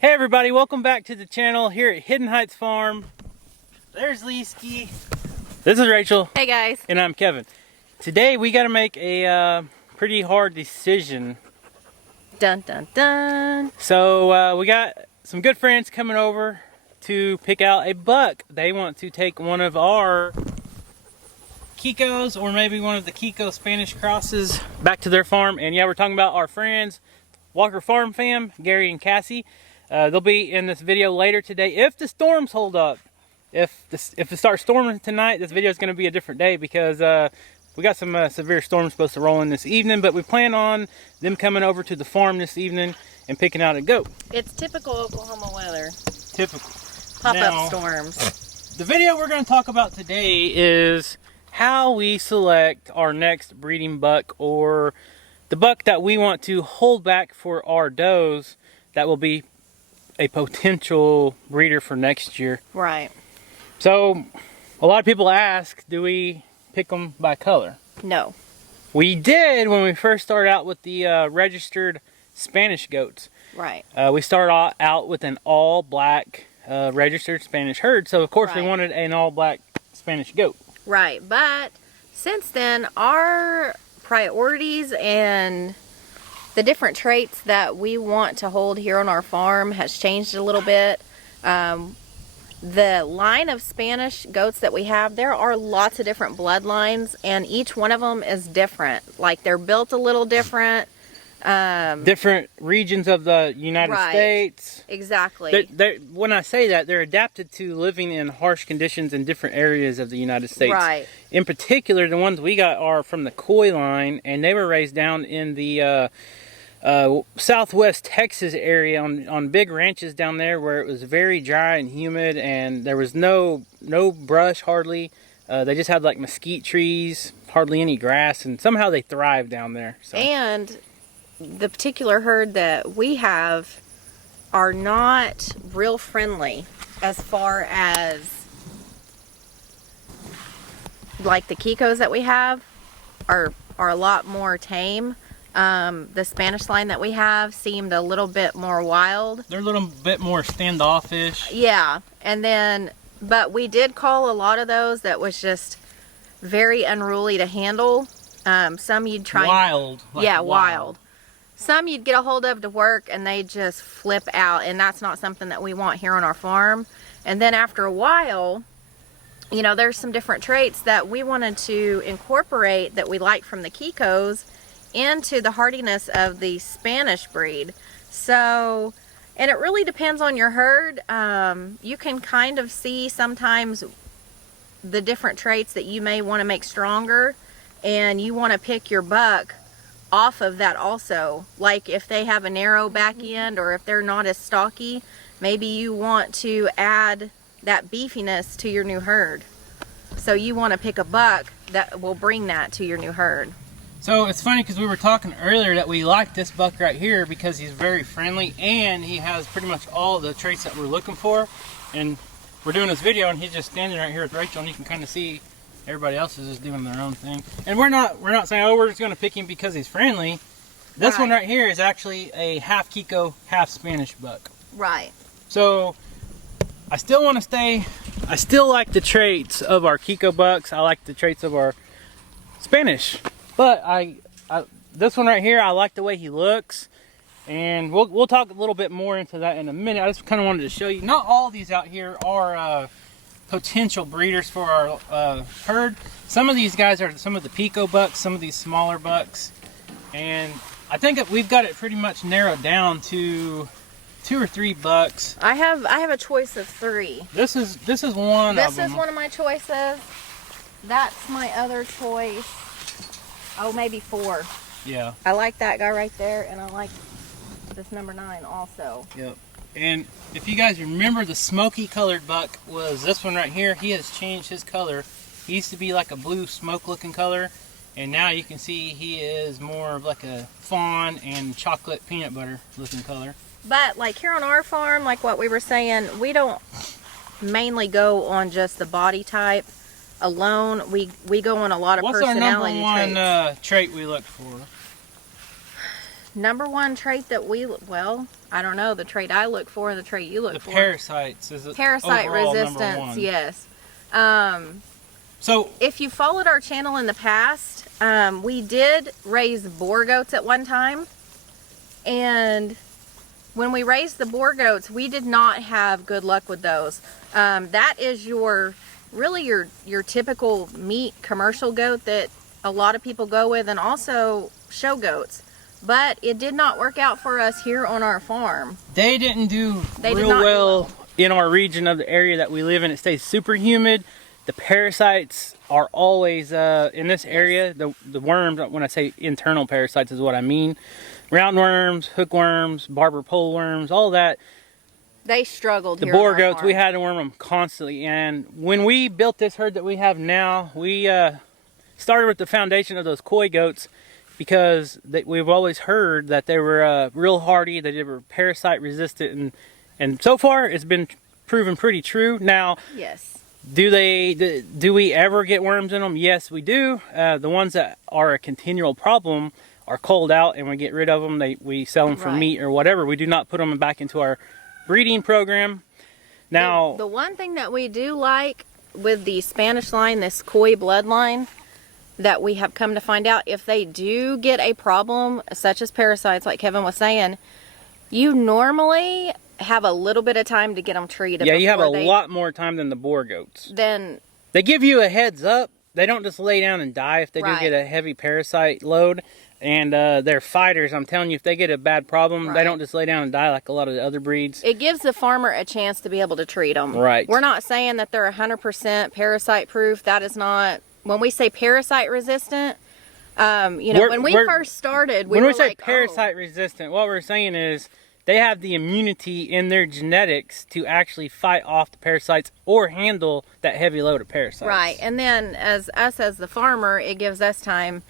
Hey everybody, welcome back to the channel here at Hidden Heights Farm. There's Leesky. This is Rachel. Hey guys. And I'm Kevin. Today we got to make a pretty hard decision. Dun dun dun. So we got some good friends coming over to pick out a buck. They want to take one of our Kikos or maybe one of the Kiko Spanish crosses back to their farm. And yeah, we're talking about our friends, Walker Farm fam, Gary and Cassie. They'll be in this video later today if the storms hold up. If it starts storming tonight, this video is going to be a different day because we got some severe storms supposed to roll in this evening. But we plan on them coming over to the farm this evening and picking out a goat. It's typical Oklahoma weather. Typical. Pop-up storms. The video we're going to talk about today is how we select our next breeding buck, or the buck that we want to hold back for our does that will be a potential breeder for next year. Right. So a lot of people ask, do we pick them by color? No. We did when we first started out with the registered Spanish goats. Right. We started out with an all black registered Spanish herd, so of course we wanted an all black Spanish goat. Right, but since then our priorities and the different traits that we want to hold here on our farm has changed a little bit. The line of Spanish goats that we have, there are lots of different bloodlines, and each one of them is different. Like, they're built a little different. Different regions of the United States. Exactly. When I say that, they're adapted to living in harsh conditions in different areas of the United States. Right. In particular, the ones we got are from the Coy line, and they were raised down in the southwest Texas area on big ranches down there where it was very dry and humid, and there was no brush hardly. They just had like mesquite trees, hardly any grass, and somehow they thrived down there. So. And the particular herd that we have are not real friendly as far as like the Kikos that we have are a lot more tame. The Spanish line that we have seemed a little bit more wild. They're a little bit more standoffish. Yeah, and then, but we did call a lot of those that was just very unruly to handle. Some you'd try. Wild. Like yeah, wild. Some you'd get a hold of to work and they just flip out, and that's not something that we want here on our farm. And then after a while, you know, there's some different traits that we wanted to incorporate that we like from the Kikos into the hardiness of the Spanish breed. So, and it really depends on your herd. You can kind of see sometimes the different traits that you may want to make stronger, and you want to pick your buck off of that also. Like if they have a narrow back end, or if they're not as stocky, maybe you want to add that beefiness to your new herd. So you want to pick a buck that will bring that to your new herd. So it's funny because we were talking earlier that we like this buck right here because he's very friendly and he has pretty much all the traits that we're looking for. And we're doing this video and he's just standing right here with Rachel, and you can kind of see everybody else is just doing their own thing. And we're not saying, oh, we're just going to pick him because he's friendly. This one right here is actually a half Kiko, half Spanish buck. Right. So I still want to stay, I still like the traits of our Kiko bucks. I like the traits of our Spanish. But this one right here, I like the way he looks. And we'll talk a little bit more into that in a minute. I just kind of wanted to show you, not all these out here are potential breeders for our herd. Some of these guys are some of the Pico bucks, some of these smaller bucks, and I think that we've got it pretty much narrowed down to 2 or 3 bucks. I have a choice of 3. This is one of them. This is one of my choices. That's my other choice. Oh, maybe 4. Yeah. I like that guy right there, and I like this number 9 also. Yep. And if you guys remember, the smoky colored buck was this one right here. He has changed his color. He used to be like a blue smoke looking color, and now you can see he is more of like a fawn and chocolate peanut butter looking color. But like here on our farm, like what we were saying, we don't mainly go on just the body type alone. We go on a lot of personality traits. What's our number one trait we look for? number one trait that well, I don't know, the trait I look for and the trait you look for. The parasites is Parasite overall resistance, number one. yes. So if you followed our channel in the past, we did raise boar goats at one time. And when we raised the boar goats, we did not have good luck with those. That is really your typical meat commercial goat that a lot of people go with, and also show goats. But it did not work out for us here on our farm. They didn't do real well in our region of the area that we live in. It stays super humid. The parasites are always in this area. The worms, when I say internal parasites is what I mean. Roundworms, hookworms, barber pole worms, all that. They struggled. The here boar on our goats, farm. we had to worm them constantly. And when we built this herd that we have now, we started with the foundation of those coy goats, because we've always heard that they were real hardy, that they were parasite resistant, and so far it's been proven pretty true. Now, yes. Do we ever get worms in them? Yes, we do. The ones that are a continual problem are culled out and we get rid of them. We sell them for meat or whatever. We do not put them back into our breeding program. Now, the one thing that we do like with the Spanish line, this coy bloodline, that we have come to find out, if they do get a problem such as parasites, like Kevin was saying, you normally have a little bit of time to get them treated. Yeah, you have a lot more time than the boar goats. Then they give you a heads up. They don't just lay down and die if they do get a heavy parasite load. And they're fighters. I'm telling you, if they get a bad problem, they don't just lay down and die like a lot of the other breeds. It gives the farmer a chance to be able to treat them. Right. We're not saying that they're 100% parasite proof. That is not. When we say parasite resistant, when we first started, when we say parasite resistant, what we're saying is they have the immunity in their genetics to actually fight off the parasites or handle that heavy load of parasites. Right. And then as the farmer, it gives us time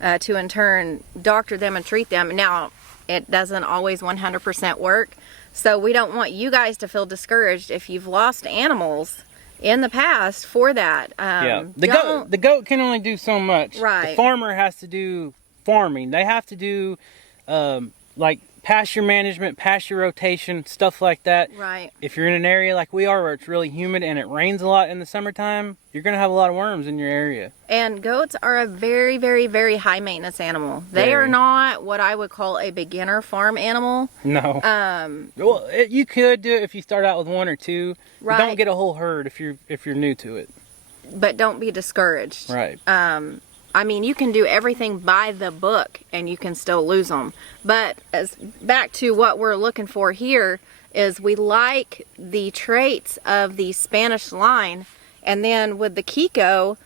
to in turn doctor them and treat them. Now, it doesn't always 100% work. So we don't want you guys to feel discouraged if you've lost animals in the past for that. The goat can only do so much. Right. The farmer has to do farming. They have to do like pasture management, pasture rotation, stuff like that. Right. If you're in an area like we are where it's really humid and it rains a lot in the summertime, you're going to have a lot of worms in your area. And goats are a very, very, very high maintenance animal. They are not what I would call a beginner farm animal. No. Well, you could do it if you start out with one or two. Right. Don't get a whole herd if you're new to it. But don't be discouraged. Right. I mean, you can do everything by the book and you can still lose them. But back to what we're looking for here is we like the traits of the Spanish line. And then with the Kiko,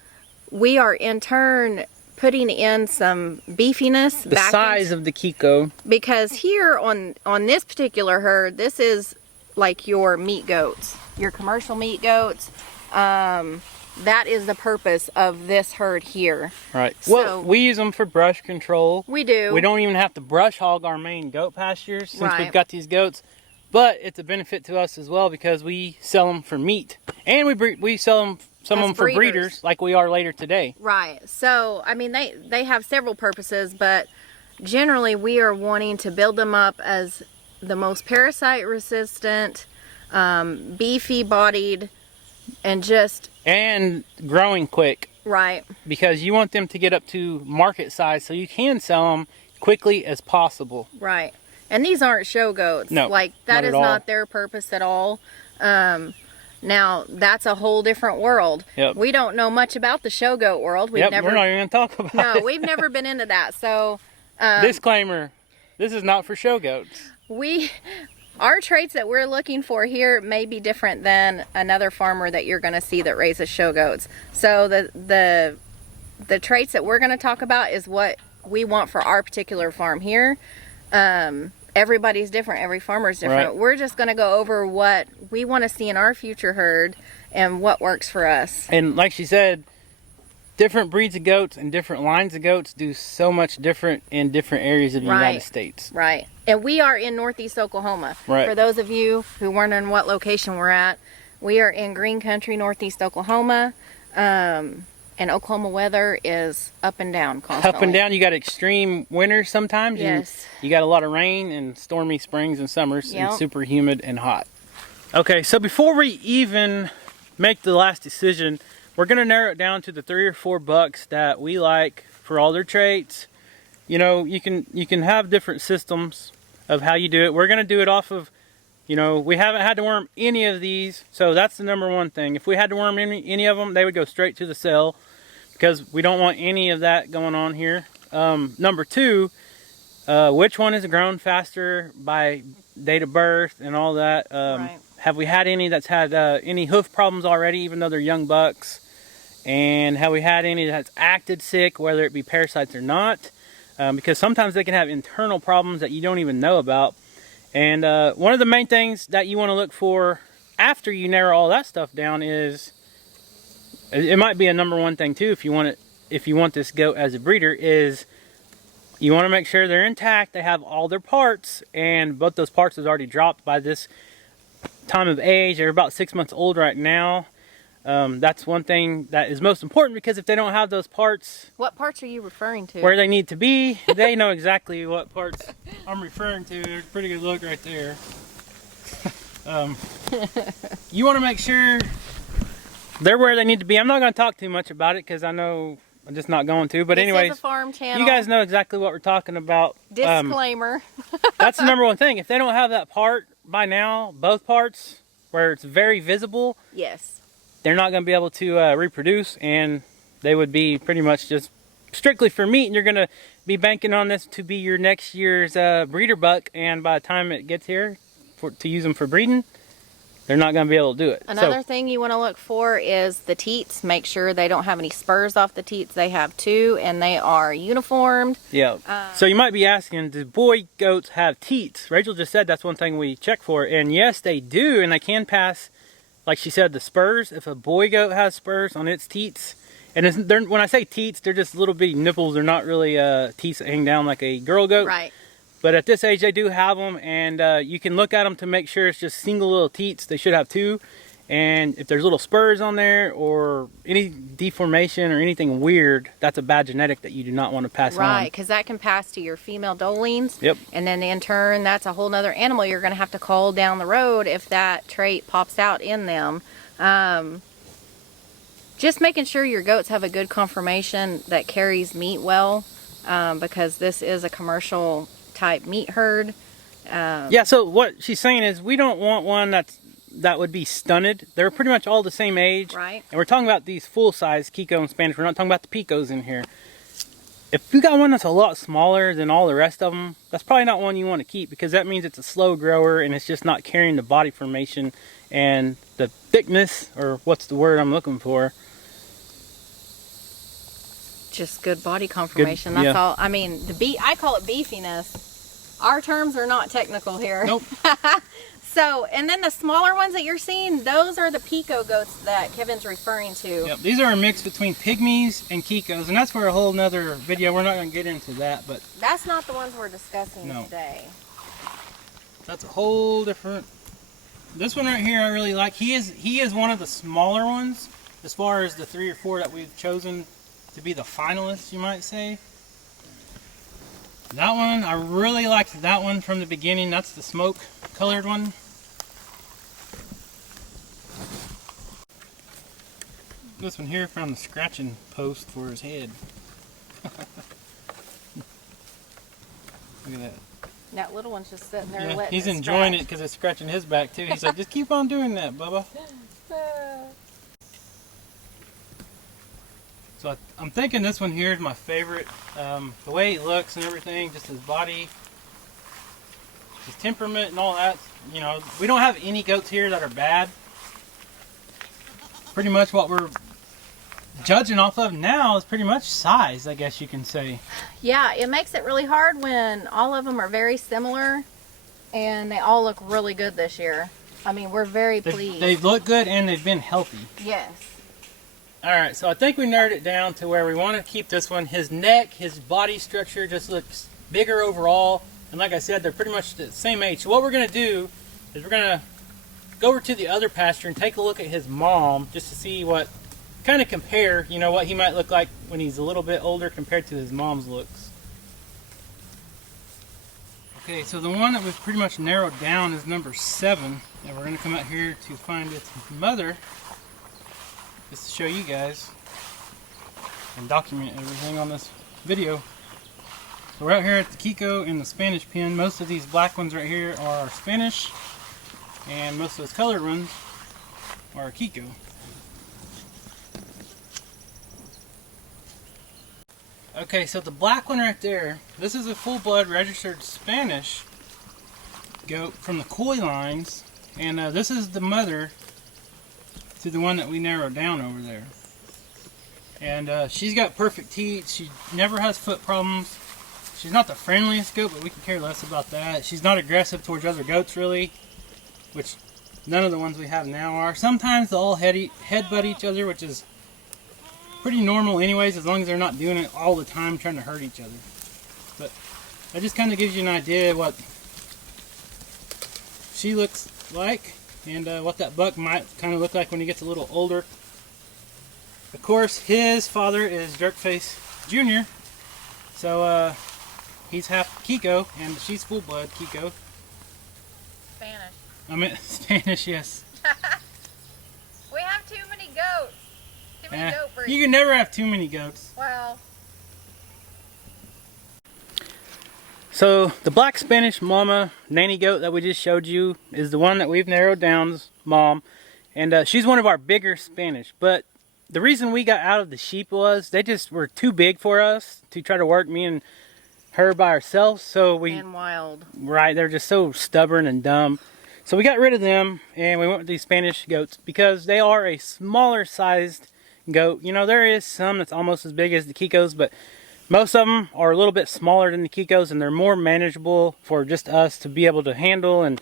we are in turn putting in some beefiness. The size of the Kiko. Because here on this particular herd, this is like your meat goats, your commercial meat goats. That is the purpose of this herd here. Right. So, well, we use them for brush control. We do. We don't even have to brush hog our main goat pastures since we've got these goats. But it's a benefit to us as well because we sell them for meat. And we sell them, some of them for breeders like we are later today. Right. So, I mean, they have several purposes, but generally we are wanting to build them up as the most parasite resistant, beefy bodied, and growing quick. Right. Because you want them to get up to market size so you can sell them quickly as possible. Right. And these aren't show goats. No, like that is not their purpose at all. Now that's a whole different world. Yep. We don't know much about the show goat world. We're not even going to talk about it. No, we've never been into that. So disclaimer, this is not for show goats. Our traits that we're looking for here may be different than another farmer that you're going to see that raises show goats. So the traits that we're going to talk about is what we want for our particular farm here. Everybody's different. Every farmer's different. Right. We're just going to go over what we want to see in our future herd and what works for us. And like she said, different breeds of goats and different lines of goats do so much different in different areas of the United States. Right. And we are in Northeast Oklahoma. Right. For those of you who weren't in what location we're at, we are in Green Country, Northeast Oklahoma. And And Oklahoma weather is up and down constantly. Up and down. You got extreme winters sometimes. Yes. You got a lot of rain and stormy springs and summers, Yep. and super humid and hot. Okay, so before we even make the last decision, we're going to narrow it down to the 3 or 4 bucks that we like for all their traits. You know, you can have different systems of how you do it. We're going to do it off of, you know, we haven't had to worm any of these, so that's the number one thing. If we had to worm any of them, they would go straight to the cell, because we don't want any of that going on here. Number 2, which one is grown faster by date of birth and all that. Right. Have we had any that's had any hoof problems already, even though they're young bucks? And have we had any that's acted sick, whether it be parasites or not? Because sometimes they can have internal problems that you don't even know about. And one of the main things that you want to look for after you narrow all that stuff down is, it might be a number 1 thing too, if you want this goat as a breeder, is you want to make sure they're intact, they have all their parts, and both those parts has already dropped by this time of age. They're about 6 months old right now. That's one thing that is most important, because if they don't have those parts, What parts are you referring to? where they need to be, they know exactly what parts I'm referring to. There's a pretty good look right there. You want to make sure they're where they need to be. I'm not going to talk too much about it, because I know I'm just not going to. But This anyways, is a farm channel. you guys know exactly what we're talking about. Disclaimer. That's the number 1 thing. If they don't have that part by now, both parts, where it's very visible, Yes. they're not going to be able to reproduce, and they would be pretty much just strictly for meat, and you're going to be banking on this to be your next year's breeder buck, and by the time it gets here to use them for breeding, they're not going to be able to do it. Another thing you want to look for is the teats. Make sure they don't have any spurs off the teats. They have 2, and they are uniformed. Yeah. So you might be asking, do boy goats have teats? Rachel just said that's one thing we check for, and yes, they do, and they can pass, like she said, the spurs. If a boy goat has spurs on its teats, and when I say teats, they're just little bitty nipples. They're not really teats that hang down like a girl goat. Right. But at this age, they do have them, and you can look at them to make sure it's just single little teats. They should have 2. And if there's little spurs on there or any deformation or anything weird, that's a bad genetic that you do not want to pass on. Right, because that can pass to your female dolines. Yep. And then in turn, that's a whole nother animal you're going to have to cull down the road if that trait pops out in them. Just making sure your goats have a good conformation that carries meat well, because this is a commercial type meat herd. Yeah, so what she's saying is we don't want one that would be stunted. They're pretty much all the same age. Right. And we're talking about these full-size Kiko and Spanish. We're not talking about the Picos in here. If you got one that's a lot smaller than all the rest of them, that's probably not one you want to keep, because that means it's a slow grower and it's just not carrying the body formation and the thickness, or what's the word I'm looking for? Just good body conformation. That's all. I mean, I call it beefiness. Our terms are not technical here. Nope. So, and then the smaller ones that you're seeing, those are the Pico goats that Kevin's referring to. Yep, these are a mix between pygmies and Kikos, and that's for a whole nother video. We're not going to get into that, but That's not the ones we're discussing No. today. that's a whole different. This one right here I really like. He is one of the smaller ones as far as the 3 or 4 that we've chosen to be the finalists, you might say. That one, I really liked that one from the beginning. That's the smoke colored one. This one here found the scratching post for his head. Look at that. That little one's just sitting there Yeah, letting he's it enjoying it scratch. because it's scratching his back too. He's like, just keep on doing that, Bubba. So I'm thinking this one here is my favorite. The way he looks and everything, just his body, his temperament and all that. You know, we don't have any goats here that are bad. Pretty much what we're judging off of now is pretty much size, I guess you can say. Yeah, it makes it really hard when all of them are very similar and they all look really good this year. I mean, we're very pleased. They look good and they've been healthy. Yes. Alright, so I think we narrowed it down to where we want to keep this one. His neck, his body structure just looks bigger overall. And like I said, they're pretty much the same age. So what we're going to do is we're going to go over to the other pasture and take a look at his mom just to see what kind of compare, you know, what he might look like when he's a little bit older compared to his mom's looks. Okay, so the one that we've pretty much narrowed down is number 7, and we're going to come out here to find its mother, just to show you guys and document everything on this video. So we're out here at the Kiko in the Spanish pen. Most of these black ones right here are Spanish, and most of those colored ones are Kiko. Okay, so the black one right there, this is a full-blood registered Spanish goat from the koi lines, and this is the mother to the one that we narrowed down over there. And she's got perfect teeth. She never has foot problems. She's not the friendliest goat, but we can care less about that. She's not aggressive towards other goats, really, which none of the ones we have now are. Sometimes they'll all headbutt each other, which is pretty normal anyways, as long as they're not doing it all the time trying to hurt each other. But that just kind of gives you an idea of what she looks like, and what that buck might kind of look like when he gets a little older. Of course, his father is Jerkface Jr., so he's half Kiko, and she's full-blood Kiko. Spanish. I meant Spanish, yes. We have too many goats. Too many goat breeds. You can never have too many goats. Well. So the black Spanish mama nanny goat that we just showed you is the one that we've narrowed down's mom, and she's one of our bigger Spanish. But the reason we got out of the sheep was they just were too big for us to try to work me and her by ourselves. So we and wild. Right, they're just so stubborn and dumb. So we got rid of them and we went with these Spanish goats because they are a smaller sized goat. You know, there is some that's almost as big as the Kikos, but most of them are a little bit smaller than the Kikos, and they're more manageable for just us to be able to handle and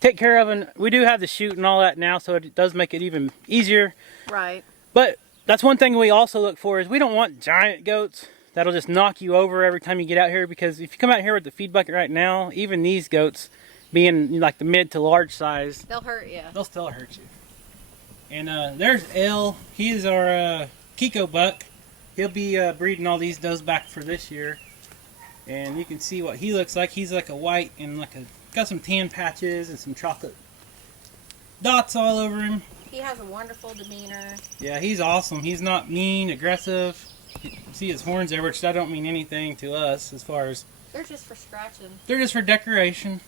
take care of. And we do have the chute and all that now, so it does make it even easier. Right. But that's one thing we also look for is we don't want giant goats that'll just knock you over every time you get out here, because if you come out here with the feed bucket right now, even these goats being like the mid to large size, they'll hurt you. They'll still hurt you. And there's El. He is our Kiko buck. He'll be breeding all these does back for this year. And you can see what he looks like. He's like a white and like got some tan patches and some chocolate dots all over him. He has a wonderful demeanor. Yeah, he's awesome. He's not mean, aggressive. You see his horns there, which that don't mean anything to us as far as... They're just for scratching. They're just for decoration.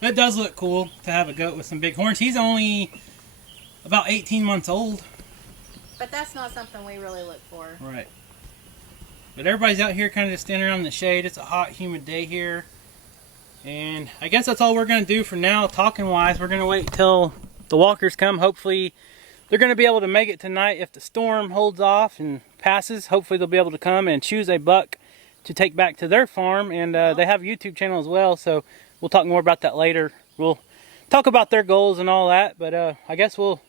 It does look cool to have a goat with some big horns. He's only about 18 months old. But that's not something we really look for. Right. But everybody's out here kind of just standing around in the shade. It's a hot, humid day here. And I guess that's all we're going to do for now, talking-wise. We're going to wait till the walkers come. Hopefully, they're going to be able to make it tonight. If the storm holds off and passes, hopefully they'll be able to come and choose a buck to take back to their farm. And they have a YouTube channel as well, so we'll talk more about that later. We'll talk about their goals and all that. But I guess we'll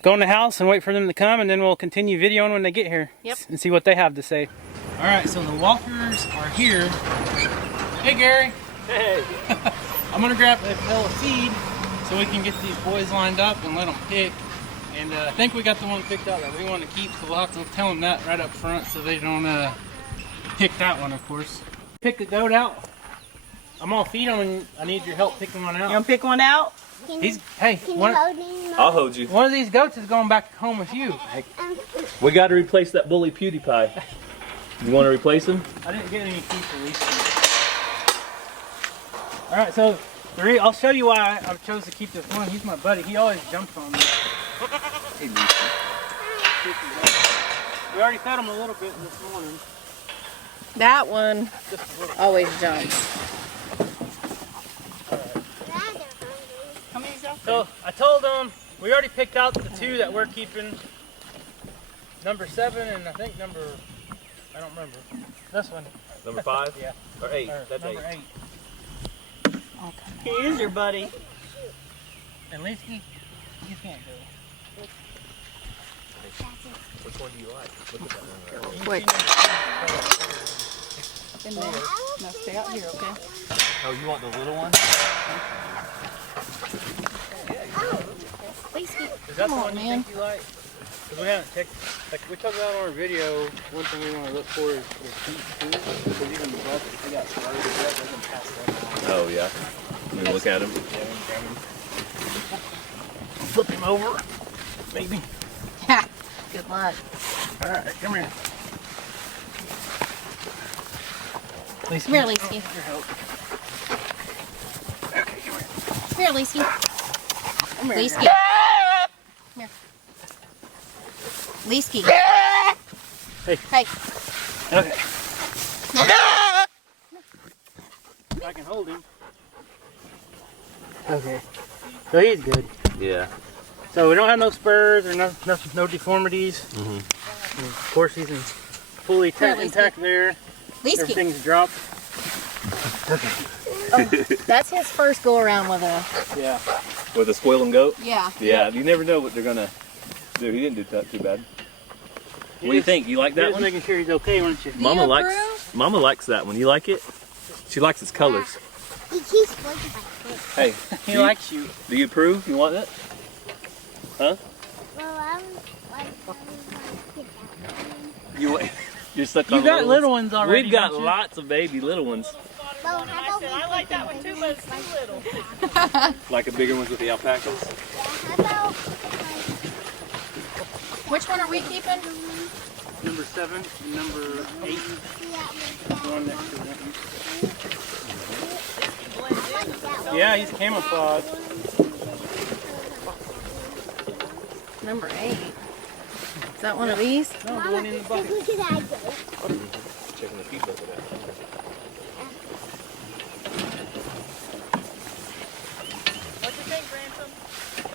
go in the house and wait for them to come, and then we'll continue videoing when they get here. Yep. And see what they have to say. All right, so the walkers are here. Hey, Gary. Hey. I'm gonna grab a pail of feed so we can get these boys lined up and let them pick. And I think we got the one picked out that we want to keep, so we'll have to tell them that right up front so they don't pick that one, of course. Pick the goat out. I'm gonna feed them, and I need your help picking one out. You want to pick one out? I'll hold you. One of these goats is going back home with you. We got to replace that bully PewDiePie. You want to replace him? I didn't get any teeth released. Alright, so I'll show you why I chose to keep this one. He's my buddy. He always jumps on me. Hey, Lucy. We already fed him a little bit this morning. That one always jumps. So I told them we already picked out the two that we're keeping. Number 7 and I think I don't remember. This one. Number 5? Yeah. Or 8? Or That's number 8. 8. He is your buddy. And Lacey, you can't go. Which one do you like? Look at that one. Quick. In there. Now stay out here, okay? Oh, you want the little one? Is that the one you think you like? Because we haven't checked, like we talked about in our video, one thing we want to look for is heat too. Because even the bucks, if they got spurs, they're going to pass them out. Oh yeah. Let me look at him. Yeah, grab him. Flip him over, maybe. Good luck. All right, come here. Lacey, Come here, Lacey. your help. Okay, come here. Come here, Lacey. Come here. Lacey. Come here. Lacey. Hey. Hey. Okay. If I can hold him. Okay. So he's good. Yeah. So we don't have no spurs or no deformities. Mm-hmm. And of course he's fully intact there. Lacey. Everything's dropped. Oh, that's his first go around with a. Yeah. With a squealing goat? Yeah. Yeah, you never know what they're gonna do. He didn't do that too bad. What do you think? You like that Just one? making sure he's okay, weren't you? Mama approve? Mama likes that one. You like it? She likes its colors. He keeps looking at me. Hey, He likes you. do you approve? You want it? Huh? Well, I'm like, You're stuck on You got ones? little ones already. We've got don't you? lots of baby little ones. well, how about I like that one too, but it's too little. Like the bigger ones with the alpacas. how about Which one are we keeping? Number 7 and number 8. The one next to that. Yeah, he's camouflage. Number 8. Is that one of these? No, the one in the bucket. look at that goat. Checking the feet over there. What you think, Ransom?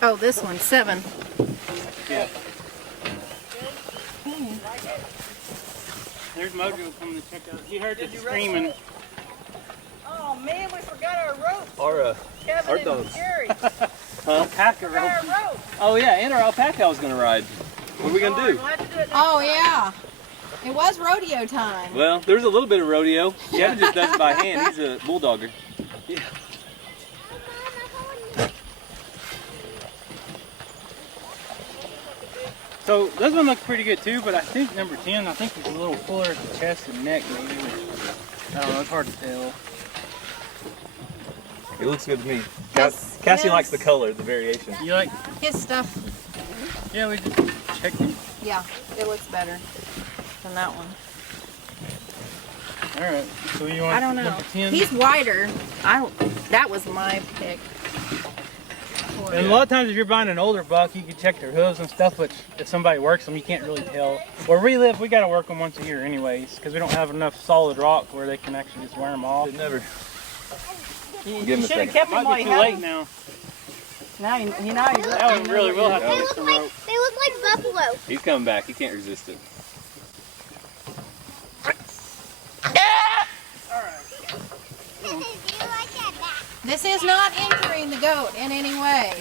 Oh, this one, 7. Yeah. There's Mojo coming to check out. He heard the screaming. Oh man, we forgot our ropes. Our Kevin and dogs. Jerry. Alpaca Forgot rope. our ropes. Oh yeah, and our alpaca I was gonna ride. What are we gonna do? We'll have to do it next Oh, time. yeah. It was rodeo time. Well, there's a little bit of rodeo. Kevin just does it by hand. He's a bulldogger. So this one looks pretty good too, but I think number 10, I think he's a little fuller at the chest and neck maybe. I don't know, it's hard to tell. It looks good to me. Yes, Cassie yes. likes the color, the variation. You like, His stuff, yeah, we just checked him. yeah, it looks better than that one. Alright, so you want I don't know. number 10? He's wider. That was my pick. And a lot of times if you're buying an older buck, you can check their hooves and stuff, but if somebody works them, you can't really tell. Where we live, we gotta work them once a year anyways, because we don't have enough solid rock where they can actually just wear them off. It never. You Give him a should have second. kept him while Might be you too had late him. now. Now you know he's That one really will have to They get look some like rope. buffalo. He's coming back. He can't resist it. Do you like that back? This is not injuring the goat in any way.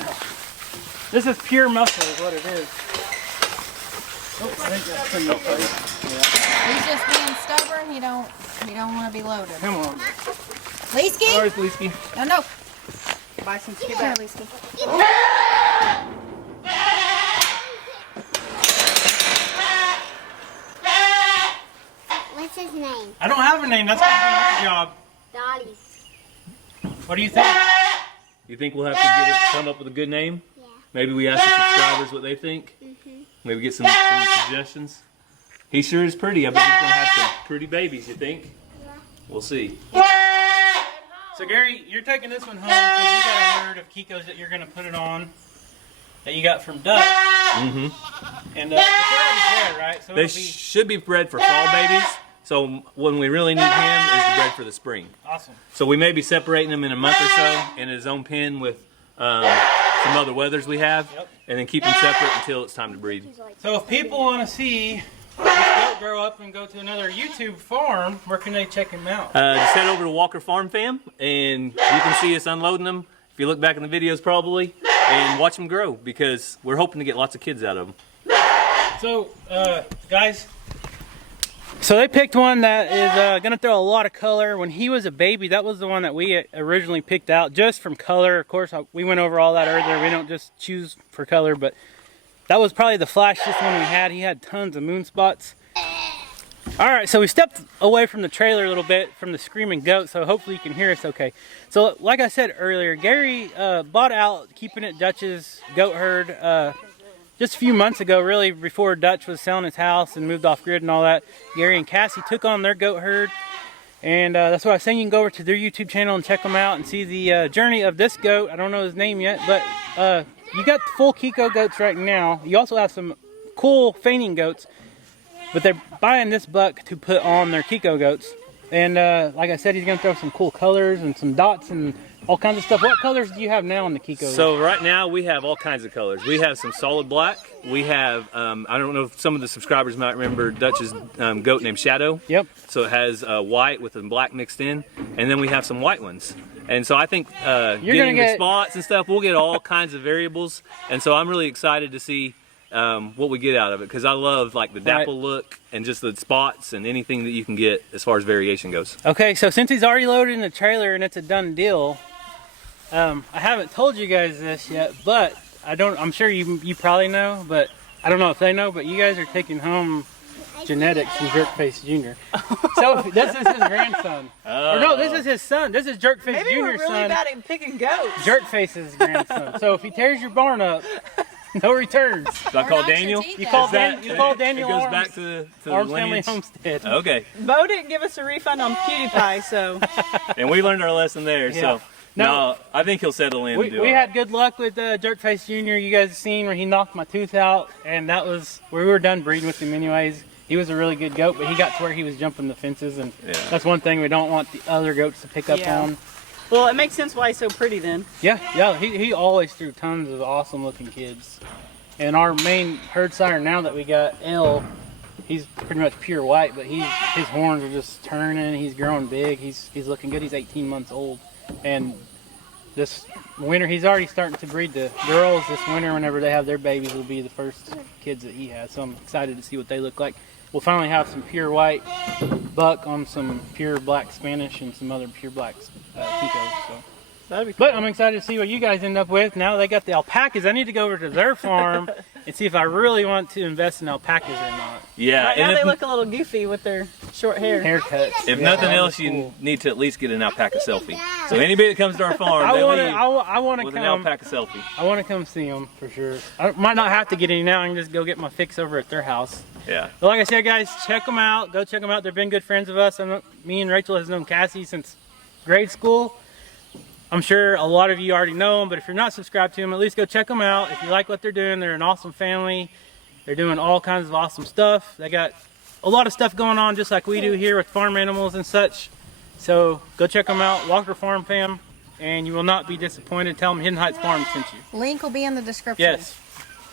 This is pure muscle is what it is. Oh, I think that's pretty okay. He's just being stubborn. He don't want to be loaded. Come on. Leesky? Sorry, Fleesky. No, no. Bison, get Here, back. Leesky. What's his name? I don't have a name, that's gonna be your job. Dottie. What do you think? You think we'll have to come up with a good name? Yeah. Maybe we ask the subscribers what they think. Maybe get some suggestions. He sure is pretty. I bet he's gonna have some pretty babies. You think? We'll see. So Gary, you're taking this one home because you got a herd of Kikos that you're gonna put it on that you got from Doug. Mm-hmm. And they're already bred, right? So They it'll be should be bred for fall babies. So when we really need him is to bred for the spring. awesome. So we may be separating him in a month or so in his own pen with some other wethers we have, Yep. and then keep them separate until it's time to breed. So if people want to see this goat grow up and go to another YouTube farm, where can they check him out? Just head over to Walker Farm Fam, and you can see us unloading them. If you look back in the videos, probably, and watch them grow because we're hoping to get lots of kids out of them. So, guys, so they picked one that is going to throw a lot of color. When he was a baby, that was the one that we originally picked out just from color. Of course, we went over all that earlier. We don't just choose for color, but that was probably the flashiest one we had. He had tons of moon spots. All right, so we stepped away from the trailer a little bit from the screaming goat, so hopefully you can hear us okay. So like I said earlier, Gary bought out Keeping It Dutch's goat herd just a few months ago, really before Dutch was selling his house and moved off grid and all that. Gary and Cassie took on their goat herd, and that's why I was saying you can go over to their YouTube channel and check them out and see the journey of this goat. I don't know his name yet, but you got full Kiko goats right now. You also have some cool feigning goats, but they're buying this buck to put on their Kiko goats. And like I said, he's gonna throw some cool colors and some dots and all kinds of stuff. What colors do you have now on the Kiko? So right now we have all kinds of colors. We have some solid black. We have, I don't know if some of the subscribers might remember Dutch's goat named Shadow. Yep. So it has white with some black mixed in. And then we have some white ones. And so I think getting the spots and stuff, we'll get all kinds of variables. And so I'm really excited to see what we get out of it, because I love like the dapple look and just the spots and anything that you can get as far as variation goes. Okay, so since he's already loaded in the trailer and it's a done deal, I haven't told you guys this yet, but I'm sure you probably know, but I don't know if they know, but you guys are taking home genetics from Jerkface Jr. So this is his grandson. Or no, this is his son. This is Jerkface Jr.'s son. Maybe we're really bad at picking goats. Jerkface's grandson. So if he tears your barn up, no returns. Do I call Daniel? You call Daniel. It goes Arms, back to the Arms lineage. Family Homestead. Okay. Bo didn't give us a refund on PewDiePie, so. And we learned our lesson there. Yeah. So no, I think he'll settle in. We had good luck with Jerkface Jr. You guys have seen where he knocked my tooth out, and that was where we were done breeding with him anyways. He was a really good goat, but he got to where he was jumping the fences, and that's one thing we don't want the other goats to pick up on. Well, it makes sense why he's so pretty then. Yeah, he always threw tons of awesome looking kids. And our main herd sire now that we got, L, he's pretty much pure white, but his horns are just turning, he's growing big, he's looking good. He's 18 months old, and this winter he's already starting to breed the girls. This winter, whenever they have their babies, will be the first kids that he has, so I'm excited to see what they look like. We'll finally have some pure white buck on some pure black Spanish and some other pure black Kikos. So. That'd be cool. But I'm excited to see what you guys end up with. Now they got the alpacas. I need to go over to their farm and see if I really want to invest in alpacas or not. Yeah. Right now they look a little goofy with their short hair. Haircuts. If nothing else, you need to at least get an alpaca selfie. So anybody that comes to our farm, I want to with come. an alpaca selfie. I want to come see them for sure. I might not have to get any now. I can just go get my fix over at their house. Yeah. But like I said, guys, check them out. Go check them out. They've been good friends of us. Me and Rachel has known Cassie since grade school. I'm sure a lot of you already know them, but if you're not subscribed to them, at least go check them out. If you like what they're doing, they're an awesome family. They're doing all kinds of awesome stuff. They got a lot of stuff going on just like we do here with farm animals and such. So go check them out, Walker Farm Fam, and you will not be disappointed. Tell them Hidden Heights Farm sent you. Link will be in the description. Yes,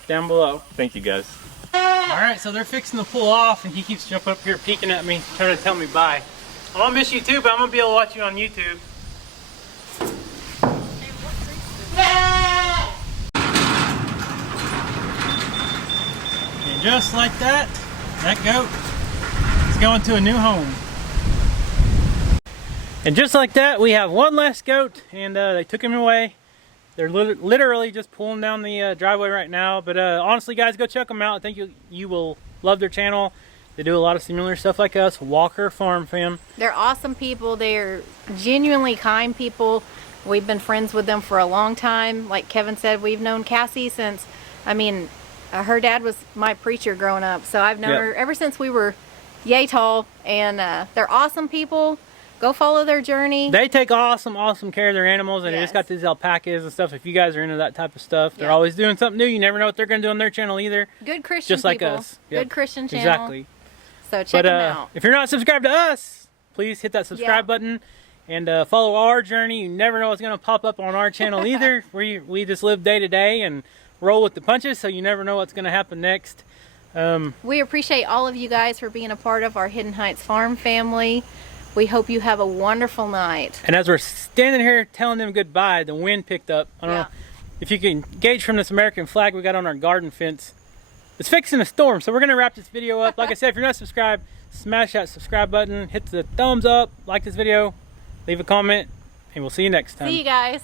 down below. Thank you, guys. Alright, so they're fixing to pull off, and he keeps jumping up here peeking at me, trying to tell me bye. I'm going to miss you too, but I'm going to be able to watch you on YouTube. And just like that, that goat is going to a new home. And just like that, we have one less goat, and they took him away. They're literally just pulling down the driveway right now. But honestly, guys, go check them out. I think you will love their channel. They do a lot of similar stuff like us, Walker Farm Fam. They're awesome people. They're genuinely kind people. We've been friends with them for a long time. Like Kevin said, we've known Cassie since, her dad was my preacher growing up. So I've known her ever since we were yay tall. And they're awesome people. Go follow their journey. They take awesome care of their animals, and they just got these alpacas and stuff. If you guys are into that type of stuff, they're always doing something new. You never know what they're going to do on their channel either. Good Christian just like people. us. Yep. Good Christian channel. Exactly. So check them out. If you're not subscribed to us, please hit that subscribe button and follow our journey. You never know what's going to pop up on our channel either. We just live day to day and roll with the punches, so you never know what's going to happen next. We appreciate all of you guys for being a part of our Hidden Heights Farm family. We hope you have a wonderful night. And as we're standing here telling them goodbye, the wind picked up. I don't know if you can gauge from this American flag we got on our garden fence. It's fixing a storm, so we're going to wrap this video up. Like I said, if you're not subscribed, smash that subscribe button, hit the thumbs up, like this video, leave a comment, and we'll see you next time. See you guys.